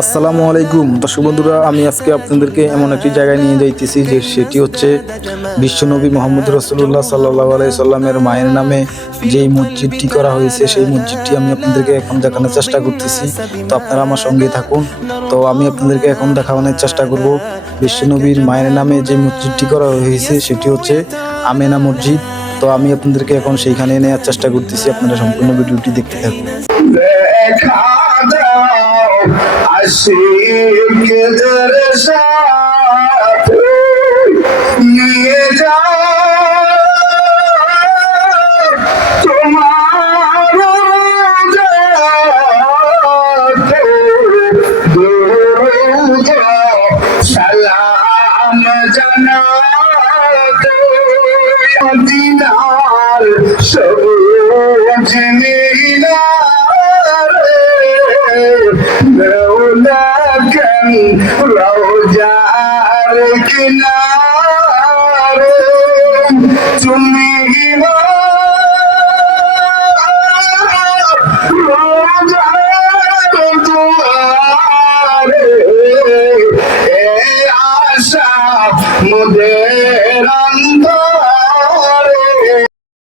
আসসালামু আলাইকুম। দর্শক বন্ধুরা, আমি আজকে আপনাদেরকে এমন একটি জায়গায় নিয়ে যাইতেছি যে সেটি হচ্ছে বিশ্বনবী মোহাম্মদ রসুল্লাহ সাল্লাহ সাল্লামের মায়ের নামে যেই মসজিদটি করা হয়েছে, সেই মসজিদটি আমি আপনাদেরকে এখন দেখানোর চেষ্টা করতেছি। তো আপনারা আমার সঙ্গে থাকুন। তো আমি আপনাদেরকে এখন দেখানোর চেষ্টা করব বিশ্বনবীর মায়ের নামে যে মসজিদটি করা হয়েছে, সেটি হচ্ছে আমেনা মসজিদ। তো আমি আপনাদেরকে এখন সেইখানে নেওয়ার চেষ্টা করতেছি। আপনারা সম্পূর্ণ ভিডিওটি দেখতে থাকুন। নিয়ে যাও। তোমার সবুজ নীলারে নৌলা কেন রোজার কিনারে তুমি আশা মোদের অন্তর।